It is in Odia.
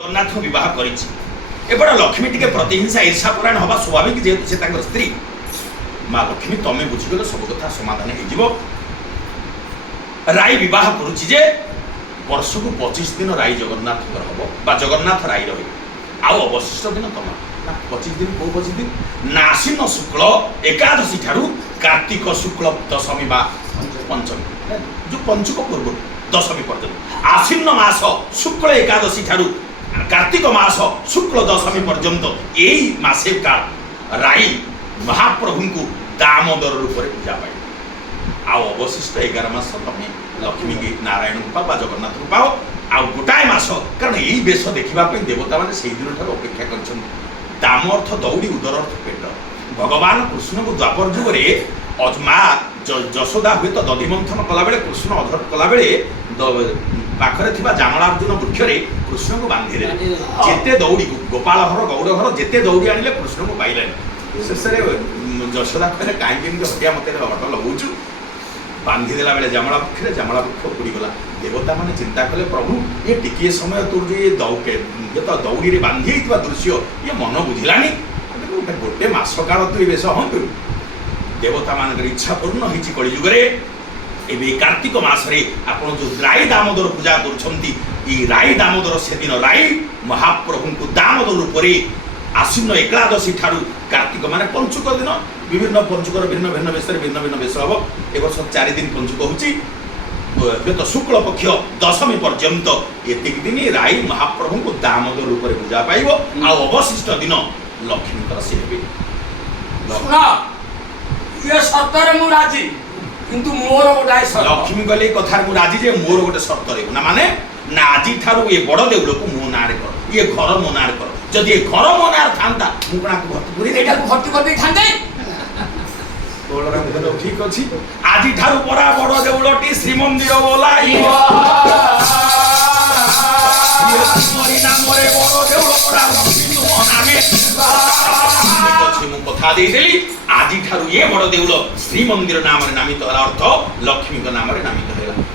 ଜଗନ୍ନାଥ ବିବାହ କରିଛି ଏପଟେ ଲକ୍ଷ୍ମୀ ଟିକେ ପ୍ରତିହିଂସା ଈର୍ଷାପରାୟଣ ହବା ସ୍ୱାଭାବିକ ଯେହେତୁ ସେ ତାଙ୍କର ସ୍ତ୍ରୀ। ମା ଲକ୍ଷ୍ମୀ ତମେ ବୁଝିଗଲେ ସବୁ କଥା ସମାଧାନ ହେଇଯିବ। ରାଇ ବିବାହ କରୁଛି ଯେ ବର୍ଷକୁ 25 ଦିନ ରାଇ ଜଗନ୍ନାଥଙ୍କର ହବ ବା ଜଗନ୍ନାଥ ରାଇ ରହିବେ, ଆଉ ଅବଶିଷ୍ଟ ଦିନ ତମର। 25 ଦିନ କୋଉ 25 ଦିନ ନା ଆଶ୍ୱିନ ଶୁକ୍ଳ ଏକାଦଶୀ ଠାରୁ କାର୍ତ୍ତିକ ଶୁକ୍ଳ ଦଶମୀ ବା ପଞ୍ଚମୀ ଯୋଉ ପଞ୍ଚୁକ ପୂର୍ବରୁ ଦଶମୀ ପର୍ଯ୍ୟନ୍ତ, ଆଶ୍ୱିନ ମାସ ଶୁକ୍ଳ ଏକାଦଶୀ ଠାରୁ କାର୍ତ୍ତିକ ମାସ ଶୁକ୍ଳ ଦଶମୀ ପର୍ଯ୍ୟନ୍ତ ଏଇ ମାସେ କାଳ ରାଇ ମହାପ୍ରଭୁଙ୍କୁ ଦାମୋଦର ରୂପରେ ପୂଜା ପାଇବ। ଆଉ ଅବଶିଷ୍ଟ 11 ମାସ ତମେ ଲକ୍ଷ୍ମୀ ନାରାୟଣଙ୍କୁ ପାଅ ବା ଜଗନ୍ନାଥଙ୍କୁ ପାଅ। ଆଉ ଗୋଟାଏ ମାସ, କାରଣ ଏଇ ବେଶ ଦେଖିବା ପାଇଁ ଦେବତାମାନେ ସେଇ ଦିନଠାରୁ ଅପେକ୍ଷା କରିଛନ୍ତି। ଦାମ ଅର୍ଥ ଦୌଡ଼ି, ଉଦର ଅର୍ଥ ପେଟ। ଭଗବାନ କୃଷ୍ଣଙ୍କୁ ଦ୍ୱାପର ଯୁଗରେ ମା ଯଶୋଦା ହୁଏତ ଦଧି ମନ୍ଥନ କଲାବେଳେ କୃଷ୍ଣ ଅଧର କଲାବେଳେ ପାଖରେ ଥିବା ଜାମଳାର୍ଜୁନ ବୃକ୍ଷରେ କୃଷ୍ଣଙ୍କୁ ବାନ୍ଧିଦେଲେ। ଯେତେ ଦୌଡ଼ି ଗୋପାଳ ଘର ଗୌଡ଼ ଘର ଯେତେ ଦୌଡ଼ି ଆଣିଲେ କୃଷ୍ଣଙ୍କୁ ପାଇଲେନି। ଶେଷରେ ଯଶୋଦା କହିଲେ କାହିଁକି ଏମିତି ହଟିଆ ମତେ ଅଟ ଲଗାଉଛୁ। ବାନ୍ଧିଦେଲା ବେଳେ ଜାମଳା ବୃକ୍ଷରେ ଜାମଳା ବୃକ୍ଷ ପୋଡ଼ିଗଲା। ଦେବତାମାନେ ଚିନ୍ତା କଲେ ପ୍ରଭୁ ଇଏ ଟିକିଏ ସମୟ ତୋର ଯେ ଦୌଡ଼ିରେ ବାନ୍ଧି ହେଇଥିବା ଦୃଶ୍ୟ ଇଏ ମନ ବୁଝିଲାନି, ଗୋଟେ ମାସ କାଳ ତୁ ଏ ବେଶ ହଅନ୍ତୁ। ଦେବତାମାନଙ୍କର ଇଚ୍ଛା ପୂର୍ଣ୍ଣ ହେଇଛି କଳିଯୁଗରେ। ଏବେ କାର୍ତ୍ତିକ ମାସରେ ଆପଣ ଯେଉଁ ରାଇ ଦାମୋଦର ପୂଜା କରୁଛନ୍ତି, ଏଇ ରାଇ ଦାମୋଦର ସେଦିନ ରାଇ ମହାପ୍ରଭୁଙ୍କୁ ଦାମୋଦର ରୂପରେ ଆଶ୍ୱିନ ଏକାଦଶୀ ଠାରୁ କାର୍ତ୍ତିକ ମାନେ ପଞ୍ଚୁକ ଦିନ ବିଭିନ୍ନ ପଞ୍ଚୁକର ଭିନ୍ନ ଭିନ୍ନ ବେଶରେ ଭିନ୍ନ ଭିନ୍ନ ବେଶ ହବ। ଏ ବର୍ଷ 4 ଦିନ ପଞ୍ଚୁକ ହେଉଛି, ହୁଏତ ଶୁକ୍ଳ ପକ୍ଷ ଦଶମୀ ପର୍ଯ୍ୟନ୍ତ ଏତିକି ଦିନ ରାଇ ମହାପ୍ରଭୁଙ୍କୁ ଦାମୋଦର ରୂପରେ ପୂଜା ପାଇବ। ଆଉ ଅବଶିଷ୍ଟ ଦିନ ଲକ୍ଷ୍ମୀଙ୍କର ସେ ହେବେ। ସର୍ତ୍ତରେ ମୁଁ ରାଜି, କିନ୍ତୁ ମୋର ଗୋଟାଏ ସର୍ତ୍ତ। ଲକ୍ଷ୍ମୀ କହିଲେ ଏଇ କଥାରେ ମୁଁ ରାଜି ଯେ ମୋର ଗୋଟେ ସର୍ତ୍ତ ରହିବ ନା, ମାନେ ନା ଆଜିଠାରୁ ଏ ବଡ଼ ଦେଉଳକୁ ମୋ ନାଁରେ କର, ଇଏ ଘର ମୋ ନାଁରେ କର। ଯଦି ଏ ଘର ମୋ ନାଁରେ ଥାନ୍ତା ମୁଁ କଣ ଆକୁ ଭର୍ତ୍ତି କରି ଏଇଟାକୁ ଭର୍ତ୍ତି କରିଦେଇଥାନ୍ତେ। ଠିକ ଅଛି, ଆଜିଠାରୁ ପରା ବଡ଼ ଦେଉଳଟି ଶ୍ରୀମନ୍ଦିର ବୋଲାଇବ। ମୁଁ କଥା ଦେଇଦେଲି, ଆଜିଠାରୁ ଏ ବଡ଼ ଦେଉଳ ଶ୍ରୀମନ୍ଦିର ନାମରେ ନାମିତ ହେଲା, ଅର୍ଥ ଲକ୍ଷ୍ମୀଙ୍କ ନାମରେ ନାମିତ ହେଲା।